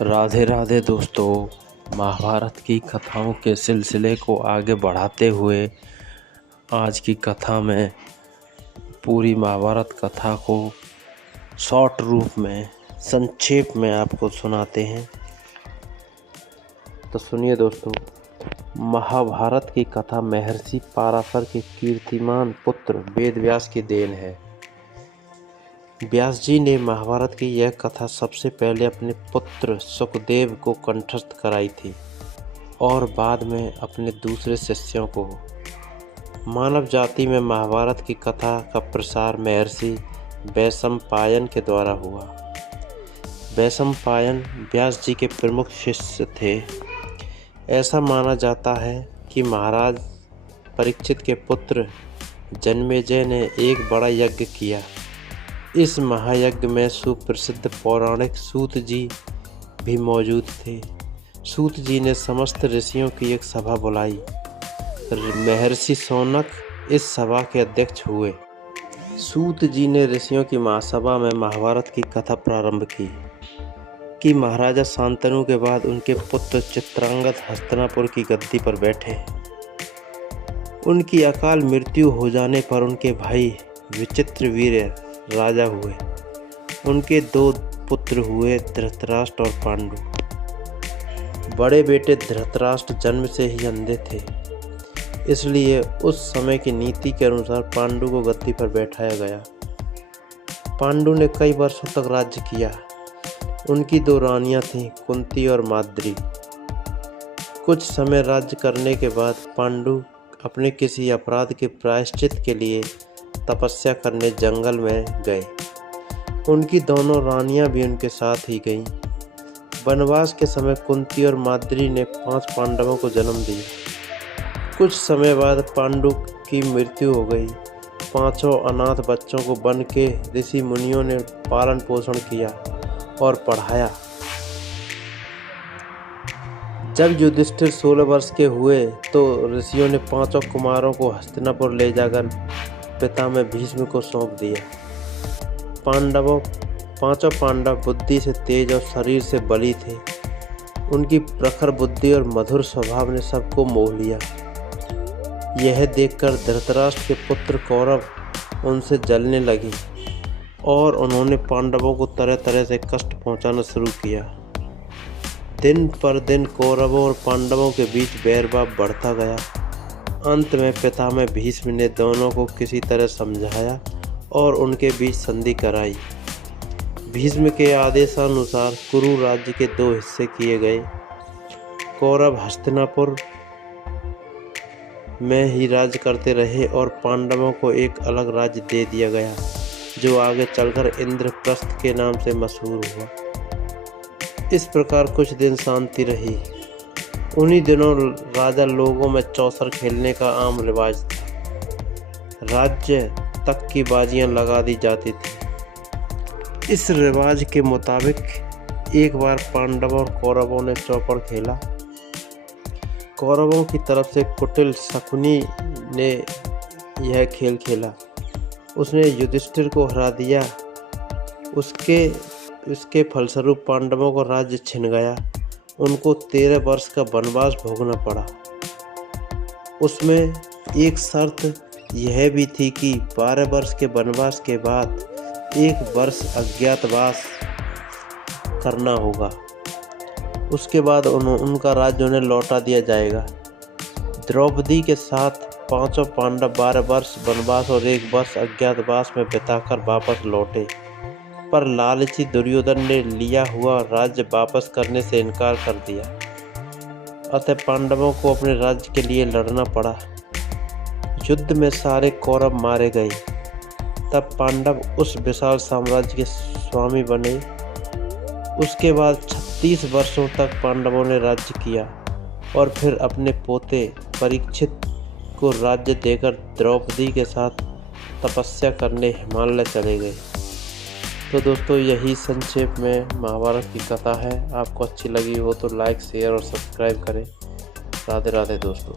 राधे राधे दोस्तों। महाभारत की कथाओं के सिलसिले को आगे बढ़ाते हुए आज की कथा में पूरी महाभारत कथा को शॉर्ट रूप में संक्षेप में आपको सुनाते हैं। तो सुनिए दोस्तों, महाभारत की कथा महर्षि पराशर के कीर्तिमान पुत्र वेदव्यास की देन है। व्यास जी ने महाभारत की यह कथा सबसे पहले अपने पुत्र सुखदेव को कंठस्थ कराई थी और बाद में अपने दूसरे शिष्यों को। मानव जाति में महाभारत की कथा का प्रसार महर्षि वैशंपायन के द्वारा हुआ। वैशंपायन व्यास जी के प्रमुख शिष्य थे। ऐसा माना जाता है कि महाराज परीक्षित के पुत्र जन्मेजय ने एक बड़ा यज्ञ किया। इस महायज्ञ में सुप्रसिद्ध पौराणिक सूत जी भी मौजूद थे। सूत जी ने समस्त ऋषियों की एक सभा बुलाई। महर्षि शौनक इस सभा के अध्यक्ष हुए। सूत जी ने ऋषियों की महासभा में महाभारत की कथा प्रारंभ की कि महाराजा शांतनु के बाद उनके पुत्र चित्रांगद हस्तिनापुर की गद्दी पर बैठे। उनकी अकाल मृत्यु हो जाने पर उनके भाई विचित्रवीर्य राजा हुए। उनके दो पुत्र हुए, धृतराष्ट्र और पांडु। बड़े बेटे धृतराष्ट्र जन्म से ही अंधे थे, इसलिए उस समय की नीति के अनुसार पांडु को गद्दी पर बैठाया गया। पांडु ने कई वर्षों तक राज्य किया। उनकी दो रानियां थीं, कुंती और माद्री। कुछ समय राज्य करने के बाद पांडु अपने किसी अपराध के प्रायश्चित के लिए तपस्या करने जंगल में गए। उनकी दोनों रानियां भी उनके साथ ही गईं। वनवास के समय कुंती और माद्री ने 5 पांडवों को जन्म दिया। कुछ समय बाद पांडु की मृत्यु हो गई। 5 अनाथ बच्चों को वन के ऋषि मुनियों ने पालन पोषण किया और पढ़ाया। जब युधिष्ठिर 16 वर्ष के हुए तो ऋषियों ने 5 कुमारों को हस्तिनापुर ले जाकर पितामह भीष्म को सौंप दिया। 5 पांडव बुद्धि से तेज और शरीर से बली थे। उनकी प्रखर बुद्धि और मधुर स्वभाव ने सबको मोह लिया। यह देखकर धृतराष्ट्र के पुत्र कौरव उनसे जलने लगे और उन्होंने पांडवों को तरह तरह से कष्ट पहुंचाना शुरू किया। दिन पर दिन कौरवों और पांडवों के बीच बैरभाव बढ़ता गया। अंत में पितामह भीष्म ने दोनों को किसी तरह समझाया और उनके बीच संधि कराई। भीष्म के आदेशानुसार कुरु राज्य के 2 हिस्से किए गए। कौरव हस्तिनापुर में ही राज्य करते रहे और पांडवों को एक अलग राज्य दे दिया गया, जो आगे चलकर इंद्रप्रस्थ के नाम से मशहूर हुआ। इस प्रकार कुछ दिन शांति रही। उन्हीं दिनों राजा लोगों में चौसर खेलने का आम रिवाज था। राज्य तक की बाजियां लगा दी जाती थी। इस रिवाज के मुताबिक एक बार पांडवों और कौरवों ने चौपड़ खेला। कौरवों की तरफ से कुटिल शकुनी ने यह खेल खेला। उसने युधिष्ठिर को हरा दिया। उसके फलस्वरूप पांडवों को राज्य छिन गया। उनको 13 वर्ष का वनवास भोगना पड़ा। उसमें एक शर्त यह भी थी कि 12 वर्ष के वनवास के बाद 1 वर्ष अज्ञातवास करना होगा। उसके बाद उनका राज्य उन्हें लौटा दिया जाएगा। द्रौपदी के साथ 5 पांडव 12 वर्ष वनवास और 1 वर्ष अज्ञातवास में बिताकर वापस लौटे, पर लालची दुर्योधन ने लिया हुआ राज्य वापस करने से इनकार कर दिया। अतः पांडवों को अपने राज्य के लिए लड़ना पड़ा। युद्ध में सारे कौरव मारे गए। तब पांडव उस विशाल साम्राज्य के स्वामी बने। उसके बाद 36 वर्षों तक पांडवों ने राज्य किया और फिर अपने पोते परीक्षित को राज्य देकर द्रौपदी के साथ तपस्या करने हिमालय चले गए। तो दोस्तों, यही संक्षेप में महाभारत की कथा है। आपको अच्छी लगी हो तो लाइक, शेयर और सब्सक्राइब करें। राधे राधे दोस्तों।